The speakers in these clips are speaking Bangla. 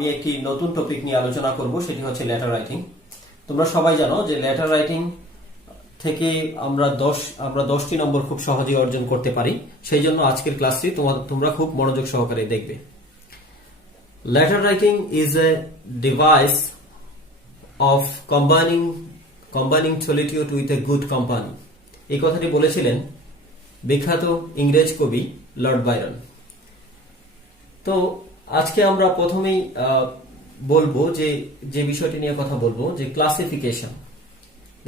আমি একটি নতুন টপিক নিয়ে আলোচনা করব, সেটি হচ্ছে লেটার রাইটিং। তোমরা সবাই জানো যে লেটার রাইটিং থেকে আমরা 10টি নম্বর খুব সহজেই অর্জন করতে পারি। সেই জন্য আজকের ক্লাসটি তোমরা খুব মনোযোগ সহকারে দেখবে। Letter writing is a device of combining solitude with a good company. এই কথাটি বলেছিলেন বিখ্যাত ইংরেজ কবি লর্ড বাইরন। তো আজকে আমরা প্রথমেই বলবো যে বিষয়টি নিয়ে কথা বলবো, যে ক্লাসিফিকেশন।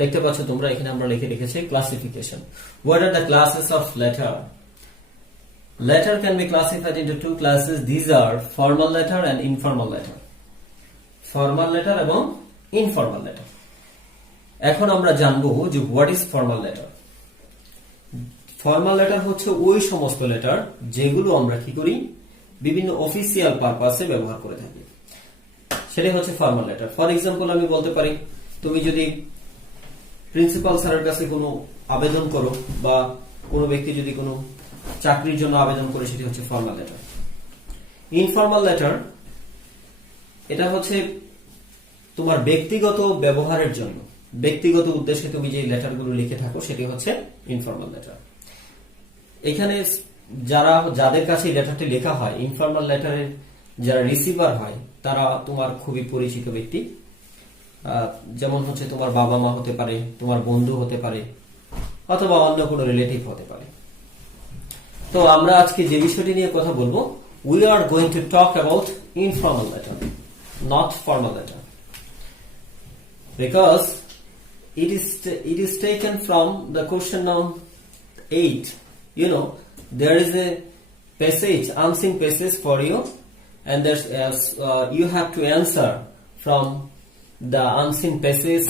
দেখতে পাচ্ছ তোমরা এখানে আমরা লিখে রেখেছি classification. What are the classes of letter? Letter can be classified into two classes. These are formal letter and informal letter. Formal letter এবং informal letter. এখন আমরা জানবো যে what is formal letter. Formal letter হচ্ছে ওই সমস্ত লেটার যেগুলো আমরা কি করি, বিভিন্ন অফিসিয়াল পারপাসে ব্যবহার করে থাকি, সেটাই হচ্ছে ফর্মাল লেটার। ফর এক্সাম্পল আমি বলতে পারি, তুমি যদি প্রিন্সিপাল স্যারের কাছে কোনো আবেদন করো বা কোনো ব্যক্তি যদি কোনো চাকরির জন্য আবেদন করে, সেটি হচ্ছে ফর্মাল লেটার। ইনফর্মাল লেটার এটা হচ্ছে তোমার ব্যক্তিগত ব্যবহারের জন্য, ব্যক্তিগত উদ্দেশ্যে তুমি যে লেটারগুলো লিখে থাকো, সেটি হচ্ছে ইনফর্মাল লেটার। এখানে যাদের কাছে লেটারটি লেখা হয়, ইনফর্মাল লেটারের যারা রিসিভার হয়, তারা তোমার খুবই পরিচিত ব্যক্তি। যেমন হচ্ছে তোমার বাবা মা হতে পারে, তোমার বন্ধু হতে পারে, অথবা অন্য কোনো রিলেটিভ হতে পারে। তো আমরা আজকে যে বিষয়টি নিয়ে কথা বলবো, we are going to talk about informal letter, not formal letter, because it is taken from the question number 8. You know, there is a passage, unseen passage for you, and there's you have to answer from the unseen passage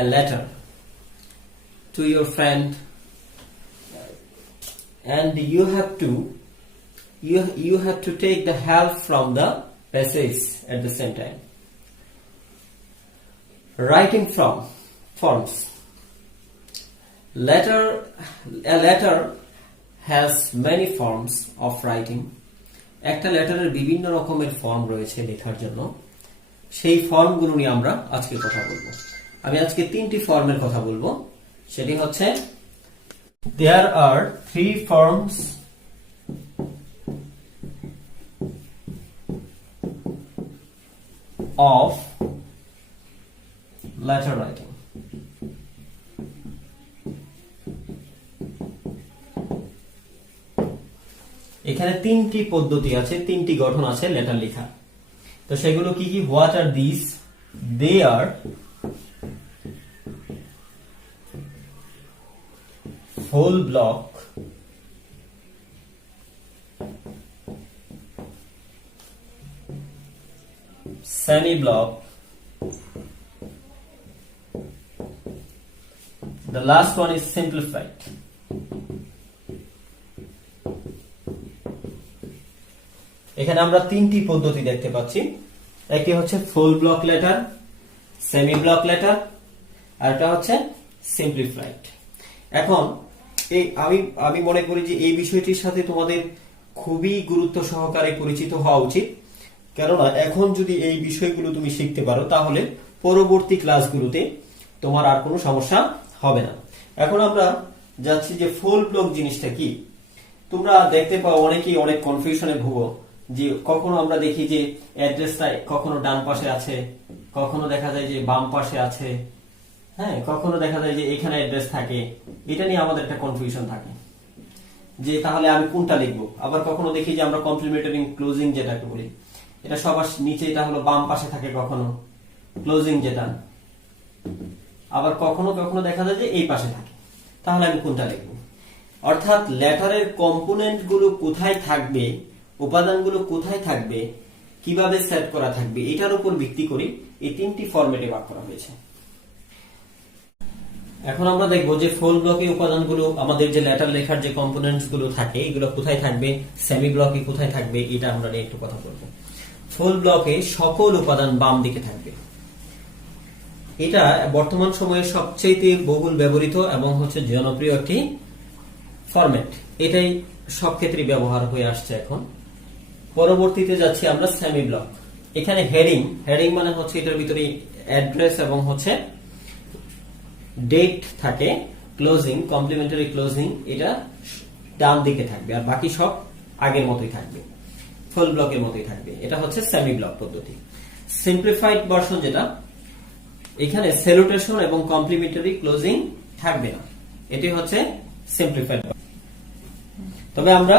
a letter to your friend, and you have to take the help from the passage at the same time. Writing from forms. A letter has many forms of writing. একটা লেটারের বিভিন্ন রকমের ফর্ম রয়েছে লেখার জন্য। সেই ফর্মগুলো নিয়ে আমরা আজকে কথা বলবো। আমি আজকে 3টি ফর্মের কথা বলবো। সেটি হচ্ছে, there are 3 forms of letter writing. এখানে 3টি পদ্ধতি আছে, 3টি গঠন আছে লেটার লেখা। তো সেগুলো কি কি? What are this? They are whole block, semi block, the last one is simplified. এখানে আমরা 3টি পদ্ধতি দেখতে পাচ্ছি। একটি হচ্ছে full block letter, semi block letter, আর একটা হচ্ছে সিম্পলিফাইড। এখন আমি মনে করি যে এই বিষয়টির সাথে তোমাদের খুবই গুরুত্ব সহকারে পরিচিত হওয়া উচিত, কেননা এখন যদি এই বিষয়গুলো তুমি শিখতে পারো, তাহলে পরবর্তী ক্লাসগুলোতে তোমার আর কোনো সমস্যা হবে না। এখন আমরা যাচ্ছি যে ফুল ব্লক জিনিসটা কি। তোমরা দেখতে পাও অনেকেই অনেক কনফিউশনে ভুগো, যে কখনো আমরা দেখি যে অ্যাড্রেসটা কখনো ডান পাশে আছে, কখনো দেখা যায় যে বাম পাশে আছে, হ্যাঁ, কখনো দেখা যায় যে এখানে অ্যাড্রেস থাকে। এটা নিয়ে আমাদের একটা কনফিউশন থাকে যে তাহলে আমি কোনটা লিখবো। আবার কখনো দেখি যে আমরা কমপ্লিমেন্টারি ক্লোজিং যেটাকে বলি, এটা সবার নিচে, এটা হলো বাম পাশে থাকে কখনো ক্লোজিং যেটা, আবার কখনো কখনো দেখা যায় যে এই পাশে থাকে। তাহলে আমি কোনটা লিখবো? অর্থাৎ লেটারের কম্পোনেন্ট গুলো কোথায় থাকবে, উপাদানগুলো কোথায় থাকবে, কিভাবে সেট করা থাকবে, এটার উপর ভিত্তি করে এই 3টি ফরম্যাটে ভাগ করা হয়েছে। এখন আমরা দেখবো যে ফুল ব্লকে উপাদানগুলো, আমাদের যে লেটার লেখার যে কম্পোনেন্টস গুলো থাকে, এগুলো কোথায় থাকবে, সেমি ব্লকে কোথায় থাকবে, এটা আমরা নিয়ে একটু কথা বলবো। ফুল ব্লকে সকল উপাদান বাম দিকে থাকবে। এটা বর্তমান সময়ে সবচেয়ে বহুল ব্যবহৃত এবং হচ্ছে জনপ্রিয় একটি ফরম্যাট। এটাই সব ক্ষেত্রে ব্যবহার হয়ে আসছে এখন। পরবর্তীতে যাচ্ছি আমরা সেমি ব্লক। এখানে হেডিং, হেডিং মানে হচ্ছে এটার ভিতরে অ্যাড্রেস এবং হচ্ছে ডেট থাকে, ক্লোজিং, কমপ্লিমেন্টারি ক্লোজিং এটা ডান দিকে থাকবে, আর বাকি সব আগের মতোই থাকবে, ফুল ব্লকের মতোই থাকবে। এটা হচ্ছে সেমি ব্লক পদ্ধতি। সিম্পলিফাইড ভার্সন যেটা, এখানে স্যালুটেশন এবং কমপ্লিমেন্টারি ক্লোজিং থাকবে না, এটি হচ্ছে সিম্পলিফাইড। তবে আমরা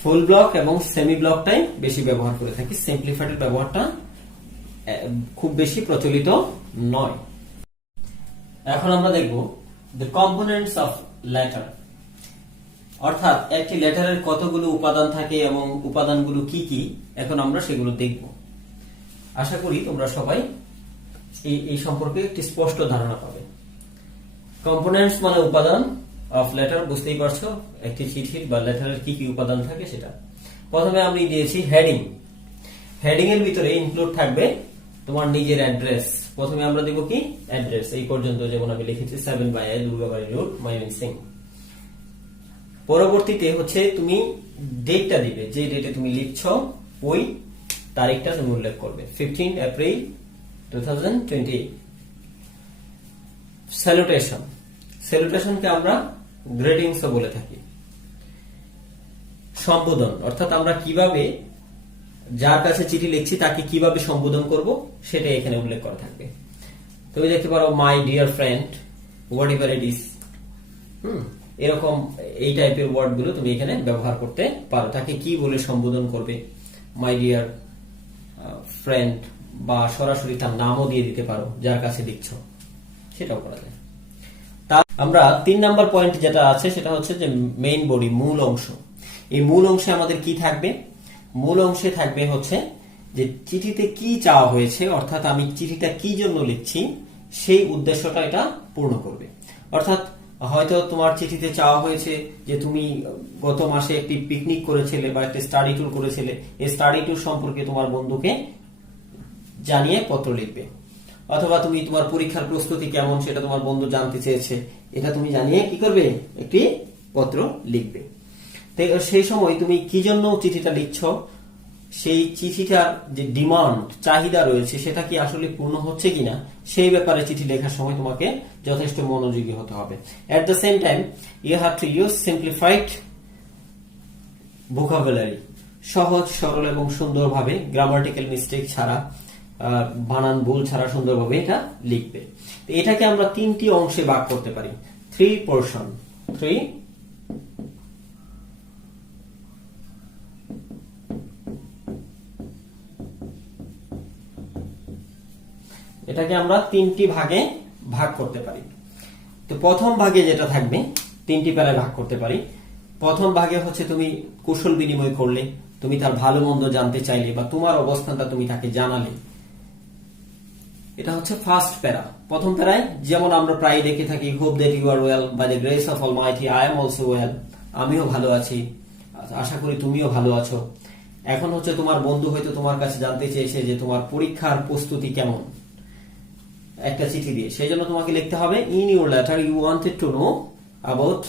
ফুল ব্লক এবং সেমি ব্লকটাই বেশি ব্যবহার করে থাকি, সিম্পলিফাইড ব্যবহারটা খুব বেশি প্রচলিত নয়। এখন আমরা দেখব the components of letter, অর্থাৎ একটি লেটারের কতগুলো উপাদান থাকে এবং উপাদানগুলো কি কি, এখন আমরা সেগুলো দেখব। আশা করি তোমরা সবাই এই সম্পর্কে একটি স্পষ্ট ধারণা পাবে। কম্পোনেন্টস মানে উপাদান, অফ লেটার বুঝতেই পারছো, একটি চিঠির বা লেটারের কি কি উপাদান থাকে সেটা। প্রথমে আমি দিয়েছি হেডিং, হেডিং এর ভিতরে ইনক্লুড থাকবে তোমার নিজের অ্যাড্রেস। প্রথমে আমরা দেব কি অ্যাড্রেস, এই পর্যন্ত যেমন আমি লিখেছি 7 বাই দুর্গাবাড়ি রোড, ময়মনসিংহ। পরবর্তীতে হচ্ছে তুমি ডেটটা দিবে, যে ডেটে তুমি লিখছো ওই তারিখটা তুমি উল্লেখ করবে, 15 এপ্রিল 2020। স্যালুটেশন, স্যালুটেশনকে আমরা গ্রেটিংস বলে থাকি। সম্বোধন, অর্থাৎ আমরা কিভাবে যার কাছে চিঠি লিখছি তাকে কিভাবে সম্বোধন করব সেটা এখানে উল্লেখ করা থাকবে। তুমি দেখতে পারো my dear friend, what ever it is, এরকম এই টাইপের ওয়ার্ড গুলো তুমি এখানে ব্যবহার করতে পারো। তাকে কি বলে সম্বোধন করবে, মাই ডিয়ার ফ্রেন্ড, বা সরাসরি তার নামও দিয়ে দিতে পারো যার কাছে লিখছো, সেটাও করা যায়। তা আমরা 3 নাম্বার পয়েন্ট যেটা আছে সেটা হচ্ছে যে মেইন বডি, মূল অংশ। এই মূল অংশে আমাদের কি থাকবে, মূল অংশে থাকবে হচ্ছে যে চিঠিতে কি চাওয়া হয়েছে, অর্থাৎ আমি চিঠিটা কি জন্য লিখছি সেই উদ্দেশ্যটা এটা পূর্ণ করবে। অর্থাৎ হয়তো তোমার চিঠিতে চাওয়া হয়েছে যে তুমি গত মাসে একটি পিকনিক করেছিলে বা একটা স্টাডি ট্যুর করেছিলে, এই স্টাডি ট্যুর সম্পর্কে তোমার বন্ধুকে জানিয়ে পত্র লিখবে। অথবা তুমি তোমার পরীক্ষার প্রস্তুতি কেমন সেটা তোমার বন্ধু জানতে চেয়েছে, এটা তুমি জানিয়ে কি করবে, একটি পত্র লিখবে। সেই সময় তুমি কি জন্য চিঠিটা লিখছো, সেই চিঠিটার যে ডিমান্ড, চাহিদা রয়েছে সেটা কি আসলে পূর্ণ হচ্ছে কিনা সেই ব্যাপারে চিঠি লেখার সময় তোমাকে যথেষ্ট মনোযোগী হতে হবে। At the same time you have to use simplified vocabulary, সহজ সরল এবং সুন্দরভাবে, গ্রামাটিক্যাল মিস্টেক ছাড়া, বানান ভুল ছাড়া সুন্দরভাবে এটা লিখবে। এটাকে আমরা 3টি অংশে ভাগ করতে পারি, 3 পোর্শন। এটাকে আমরা 3টি ভাগে ভাগ করতে পারি। তো প্রথম ভাগে যেটা থাকবে, 3টি প্যারায় ভাগ করতে পারি। প্রথম ভাগে হচ্ছে তুমি কুশল বিনিময় করলে, তুমি তার ভালো মন্দ জানতে চাইলে বা তোমার অবস্থানটা তুমি তাকে জানালে, এটা হচ্ছে ফার্স্ট প্যারা। প্রথম প্যারায় যেমন আমরা প্রায় দেখে থাকি, hope that you are well, by the grace of almighty I am also well, আমিও ভালো আছি, আশা করি তুমিও ভালো আছো। এখন হচ্ছে তোমার বন্ধু হয়তো তোমার কাছে জানতে চেয়েছে যে তোমার পরীক্ষার প্রস্তুতি কেমন, একটা চিঠি দিয়ে, সেই জন্য তোমাকে লিখতে হবে, in your letter you wanted to know about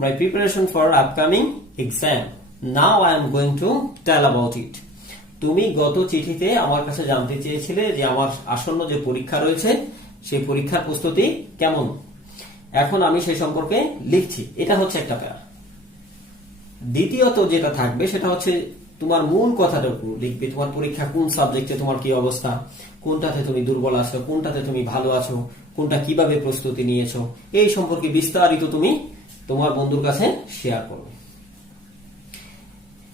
my preparation for upcoming exam, now I am going to tell about it. তুমি গত চিঠিতে আমার কাছে জানতে চেয়েছিলে যে আমার আসন্ন যে পরীক্ষা রয়েছে সেই পরীক্ষার প্রস্তুতি কেমন, এখন আমি সেই সম্পর্কে লিখছি। এটা হচ্ছে একটা প্যারা। দ্বিতীয়ত যেটা থাকবে সেটা হচ্ছে তোমার মূল কথাটুকু লিখবে, তোমার পরীক্ষা কোন সাবজেক্টে তোমার কি অবস্থা, কোনটাতে তুমি দুর্বল আছো, কোনটাতে তুমি ভালো আছো, কোনটা কিভাবে প্রস্তুতি নিয়েছো, এই সম্পর্কে বিস্তারিত তুমি তোমার বন্ধুর কাছে শেয়ার করবে।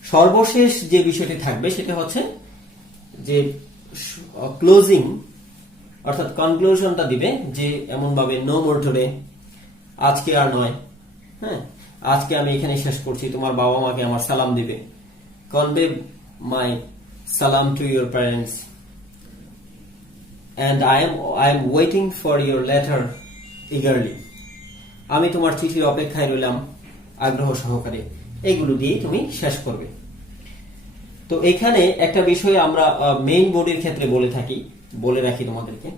সর্বশেষ যে বিষয়টি থাকবে সেটা হচ্ছে যে ক্লোজিং, অর্থাৎ কনক্লুশনটা দিবে, যে এমন ভাবে নো মোর টুডে, আজকে আর নয়, হ্যাঁ আজকে আমি এখানে শেষ করছি, তোমার বাবা মাকে আমার সালাম দিবে, কনভে মাই সালাম to your parents, and I am waiting for your letter eagerly, আমি তোমার চিঠির অপেক্ষায় রইলাম আগ্রহ সহকারে। এগুলো দিয়ে তুমি শেষ করবে। তো এখানে একটা বিষয় আমরা মেইন বডির ক্ষেত্রে বলে রাখি তোমাদেরকে,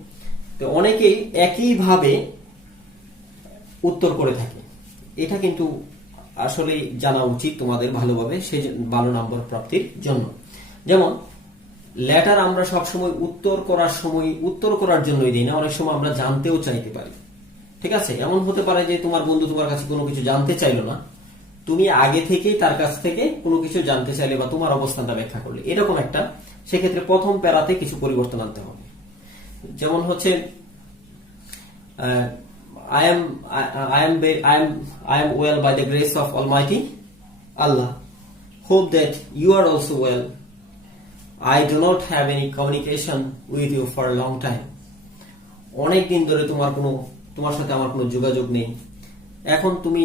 তো অনেকেই একইভাবে উত্তর করে থাকে, এটা কিন্তু আসলে জানা উচিত তোমাদের ভালোভাবে, সেই ভালো নম্বর প্রাপ্তির জন্য। যেমন লেটার আমরা সবসময় উত্তর করার জন্যই দিই না, অনেক সময় আমরা জানতেও চাইতে পারি। ঠিক আছে, এমন হতে পারে যে তোমার বন্ধু তোমার কাছে কোনো কিছু জানতে চাইলো না, তুমি আগে থেকেই তার কাছ থেকে কোনো কিছু জানতে চাইলে বা তোমার অবস্থানটা ব্যাখ্যা করলে, এরকম একটা, সেক্ষেত্রে প্রথম প্যারাতে কিছু পরিবর্তন আনতে হবে। যেমন হচ্ছে I am well by the grace of Almighty Allah. Hope that you are also well. I do not have any communication with you for a long time. অনেক দিন ধরে তোমার সাথে আমার কোনো যোগাযোগ নেই। এখন তুমি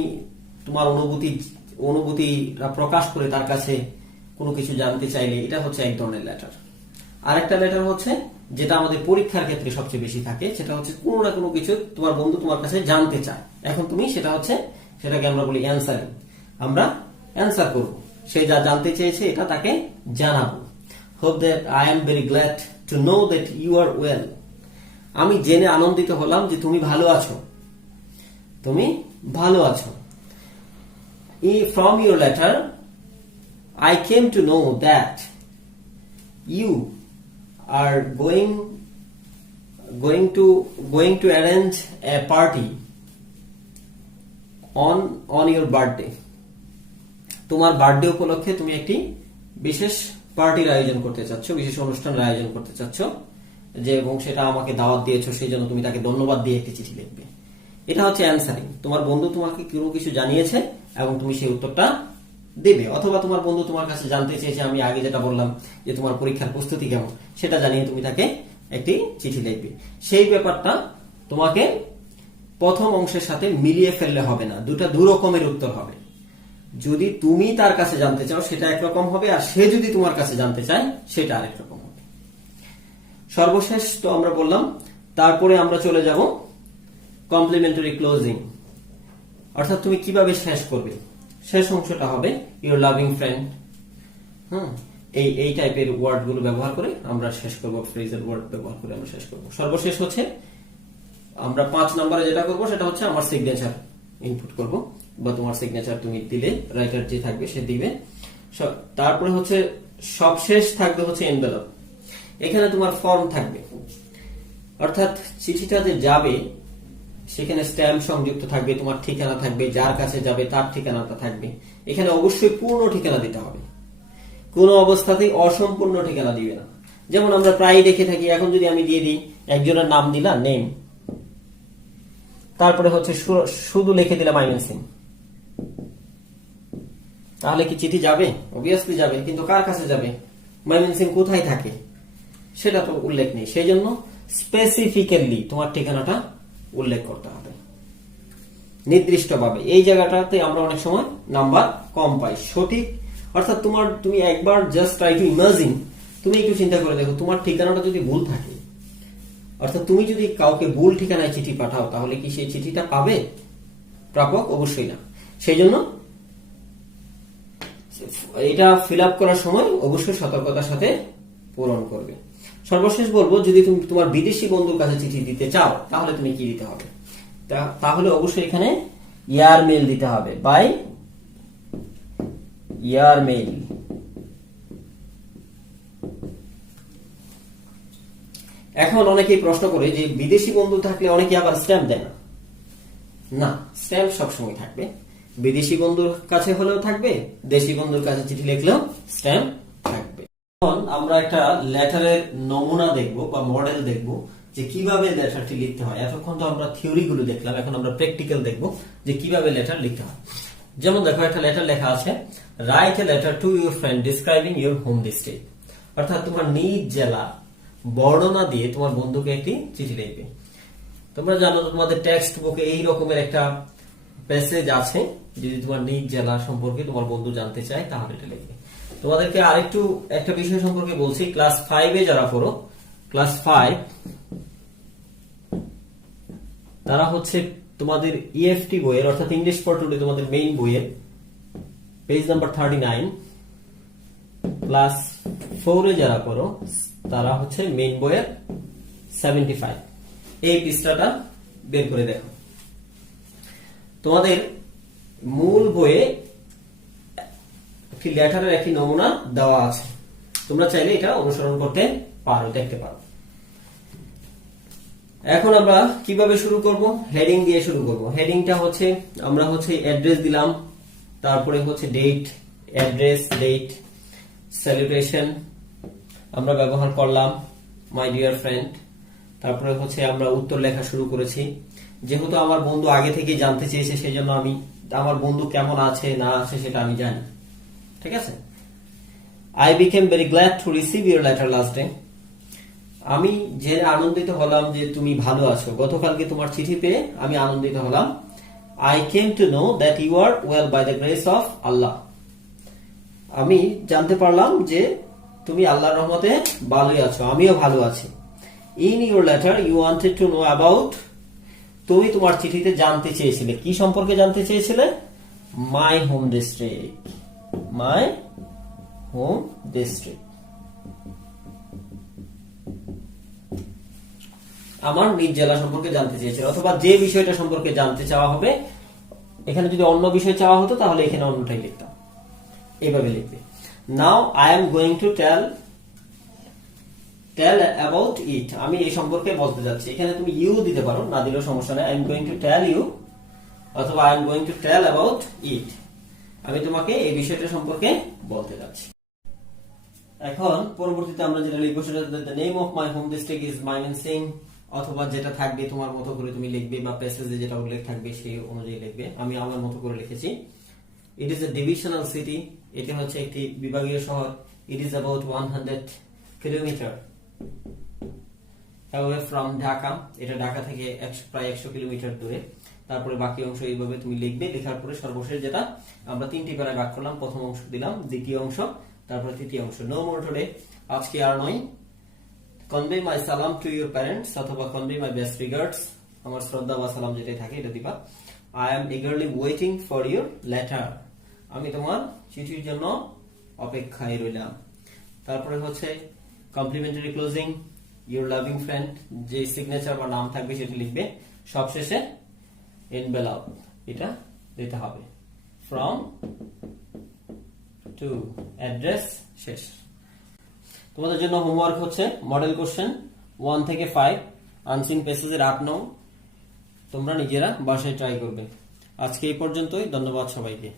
তোমার অনুভূতি প্রকাশ করে তার কাছে কোনো কিছু জানতে চাইলে, এটা হচ্ছে এক ধরনের লেটার। আরেকটা লেটার হচ্ছে যেটা আমাদের পরীক্ষার ক্ষেত্রে সবচেয়ে বেশি থাকে, সেটা হচ্ছে কোনো না কোনো কিছু তোমার বন্ধু তোমার কাছে জানতে চায়, এখন তুমি সেটাকে আমরা বলি অ্যান্সারিং। আমরা অ্যান্সার করব, সে যা জানতে চেয়েছে এটা তাকে জানাবো। Hope that I am very glad to know that you are well. আমি জেনে আনন্দিত হলাম যে তুমি ভালো আছো, তুমি ভালো আছো। From your letter, I came to know that you are going to arrange a party on your birthday. তোমার বার্থডে উপলক্ষে তুমি একটি বিশেষ পার্টির আয়োজন করতে চাচ্ছ, বিশেষ অনুষ্ঠানের আয়োজন করতে চাচ্ছ, যে এবং সেটা আমাকে দাওয়াত দিয়েছো, সেই জন্য তুমি তাকে ধন্যবাদ দিয়ে একটি চিঠি লিখবে। এটা হচ্ছে অ্যান্সারিং। তোমার বন্ধু তোমাকে কোনো কিছু জানিয়েছে এবং তুমি সেই উত্তরটা দেবে, অথবা তোমার বন্ধু তোমার কাছে জানতে চেয়েছে, আমি আগে যেটা বললাম যে তোমার পরীক্ষার প্রস্তুতি কেমন, সেটা জানিয়ে তুমি তাকে একটি চিঠি লিখবে। সেই ব্যাপারটা তোমাকে প্রথম অংশের সাথে মিলিয়ে ফেললে হবে না, দু রকমের উত্তর হবে। যদি তুমি তার কাছে জানতে চাও সেটা একরকম হবে, আর সে যদি তোমার কাছে জানতে চায় সেটা আরেক রকম হবে। সর্বশেষ তো আমরা বললাম, তারপরে আমরা চলে যাব কমপ্লিমেন্টারি ক্লোজিং, অর্থাৎ তুমি কিভাবে শেষ করবে। শেষ অংশটা হবে ইউর লাভিং ফ্রেন্ড। এই টাইপের ওয়ার্ড গুলো ব্যবহার করে আমরা শেষ করবো, ফ্রেজাল ওয়ার্ড ব্যবহার করে আমরা শেষ করবো। সর্বশেষ হচ্ছে আমরা 5 নম্বরে যেটা করবো সেটা হচ্ছে আমার সিগনেচার ইনপুট করব, বা তোমার সিগনেচার তুমি দিলে, রাইটার যে থাকবে সে দিবে। তারপরে হচ্ছে সবশেষ থাকবে হচ্ছে এনভেলপ। এখানে তোমার ফর্ম থাকবে, অর্থাৎ চিঠিটা যে যাবে সেখানে স্ট্যাম্প সংযুক্ত থাকবে, তোমার ঠিকানা থাকবে, যার কাছে যাবে তার ঠিকানাটা থাকবে। এখানে অবশ্যই পূর্ণ ঠিকানা দিতে হবে, কোন অবস্থাতেই অসম্পূর্ণ ঠিকানা দিবে না। যেমন আমরা প্রায় দেখে থাকি, এখন যদি আমি দিয়ে দিই একজনের নাম দিলাম নেম, তারপরে হচ্ছে শুধু লিখে দিলাম আইমেনসিং, তাহলে কি চিঠি যাবে? অবভিয়াসলি যাবে, কিন্তু কার কাছে যাবে? ময়মনসিং কোথায় থাকে সেটা তো উল্লেখ নেই। সেই জন্য স্পেসিফিক্যালি তোমার ঠিকানাটা উল্লেখ করতে হবে নির্দিষ্টভাবে। এই জায়গাটাতে আমরা অনেক সময় নাম্বার কম পাই। সঠিক অর্থাৎ তুমি একবার জাস্ট ট্রাই টু ইমাজিন, তুমি একটু চিন্তা করে দেখো, তোমার ঠিকানাটা যদি ভুল থাকে, অর্থাৎ তুমি যদি কাউকে ভুল ঠিকানায় চিঠি পাঠাও, তাহলে কি সেই চিঠিটা পাবে প্রাপক? অবশ্যই না। সেই জন্য এটা ফিল আপ করার সময় অবশ্যই সতর্কতার সাথে পূরণ করবে। সর্বশেষ বলবো, যদি তুমি তোমার বিদেশি বন্ধুর কাছে চিঠি দিতে চাও তাহলে তুমি কি দিতে হবে? তাহলে অবশ্যই এখানে ইয়ার মেইল দিতে হবে, বাই ইয়ার মেইল। এখন অনেকেই প্রশ্ন করে যে বিদেশি বন্ধু থাকলে অনেকে আবার স্ট্যাম্প দেয় না। স্ট্যাম্প সবসময় থাকবে, বিদেশি বন্ধুর কাছে হলেও থাকবে, দেশি বন্ধুর কাছে চিঠি লিখলেও স্ট্যাম্প থাকবে। এখন আমরা একটা লেটারের নমুনা দেখব বা মডেল দেখব যে কিভাবে লেটারটি লিখতে হয়। এতক্ষণ তো আমরা থিওরি গুলো দেখলাম, এখন আমরা প্র্যাকটিক্যাল দেখব যে কিভাবে লেটার লিখতে হয়। যেমন দেখো, একটা লেটার লেখা আছে, write a letter to your friend describing your home district, অর্থাৎ তোমার নিজ জেলা বর্ণনা দিয়ে তোমার বন্ধুকে একটি চিঠি লিখবে। তোমরা জানো তোমাদের টেক্সট বুকে এই রকমের একটা প্যাসেজ আছে, যদি তোমার নিজ জেলা সম্পর্কে তোমার বন্ধু জানতে চায় তাহলে এটা লিখবে। তোমাদেরকে আরেকটু একটা বিষয় সম্পর্কে বলছি, ক্লাস 5-এ যারা পড়ো, ক্লাস 5 তারা হচ্ছে তোমাদের ইএফটি বইয়ের অর্থাৎ ইংলিশ ফর টুডে তোমাদের মেইন বইয়ের পেজ নাম্বার 39, ক্লাস 4-এ যারা পড়ো তারা হচ্ছে মেইন বইয়ের 75 এই পৃষ্ঠাটা বের করে দেখো। তোমাদের মূল বইয়ে একটি লেটারের একটি নমুনা দেওয়া আছে, তোমরা চাইলে এটা অনুসরণ করতে পারো, দেখতে পারো। এখন আমরা কিভাবে শুরু করব? হেডিং দিয়ে শুরু করব। হেডিংটা হচ্ছে আমরা অ্যাড্রেস দিলাম, তারপরে ডেট, অ্যাড্রেস, ডেট, সেলিব্রেশন আমরা ব্যবহার করলাম, মাই ডিয়ার ফ্রেন্ড। তারপরে আমরা উত্তর লেখা শুরু করেছি। যেহেতু আমার বন্ধু আগে থেকে জানতে চেয়েছে, সেই জন্য আমি আমার বন্ধু কেমন আছে না আছে সেটা আমি জানি, ঠিক আছে। I became very glad to receive your letter last day. আমি যে আনন্দিত হলাম যে তুমি ভালো আছো, গতকালকে তোমার চিঠি পেয়ে আমি আনন্দিত হলাম। I came to know that you are well by the grace of Allah. আমি জানতে পারলাম যে তুমি আল্লাহর রহমতে ভালোই আছো, আমিও ভালো আছি। In your letter you wanted to know about, তুমি তোমার চিঠিতে জানতে চেয়েছিলে, কি সম্পর্কে জানতে চেয়েছিলে? My home district. My home district. আমার নিজ জেলা সম্পর্কে জানতে চেয়েছিল, অথবা যে বিষয়টা সম্পর্কে জানতে চাওয়া হবে। এখানে যদি অন্য বিষয় চাওয়া হতো তাহলে এখানে অন্যটাই লিখতাম, এইভাবে লিখবে। Now I am going to tell about it, আমি এই সম্পর্কে বলতে যাচ্ছি। এখানে তুমি ইউ দিতে পারো, না দিলেও সমস্যা নেই। I am going to tell you অথবা I am going to tell about it, আমি তোমাকে এই বিষয়টা সম্পর্কে বলতে যাচ্ছি। এখন পরবর্তীতে আমরা যেটা লিখবো সেটা the name of my home district is Mymensingh, অথবা যেটা থাকবে তোমার মতো করে তুমি লিখবে, বা প্যাসেজে যেটা উল্লেখ থাকবে সেই অনুযায়ী লিখবে। আমি আমার মতো করে লিখেছি। It is a divisional city, এটা একটি বিভাগীয় শহর। It is about 100 kilometre away from Dhaka, এটা ঢাকা থেকে প্রায় 100 কিলোমিটার দূরে। তারপরে বাকি অংশ এইভাবে তুমি লিখবে। লেখার পরে সর্বশেষ যেটা আমরা 3টি প্যারায় ভাগ করলাম, প্রথম অংশ দিলাম, দ্বিতীয় অংশ, তারপরে তৃতীয় অংশ। নো মোর টুডে, আজকে আর নয়। কনভে মাই সালাম টু ইউর প্যারেন্টস, অথবা কনভে মাই বেস্ট রিগার্ডস, আমার শ্রদ্ধা বা সালাম যেটাই থাকে এটা দিবা। I am eagerly waiting for your letter, আমি তোমার চিঠির জন্য অপেক্ষায় রইলাম। তারপরে complimentary closing, your loving friend, যে সিগনেচার বা নাম থাকবে সেটা লিখবে। সবশেষে এনভেলপ, এটা দিতে হবে। ফ্রম টু, অ্যাড্রেস, শেষ। তোমাদের জন্য হোমওয়ার্ক মডেল কোশ্চেন 1 থেকে 5, আনসিন প্যাসেজের 8 নং। তোমরা নিজেরা বাসায় ট্রাই করবে। আজকে এই পর্যন্তই, ধন্যবাদ সবাইকে।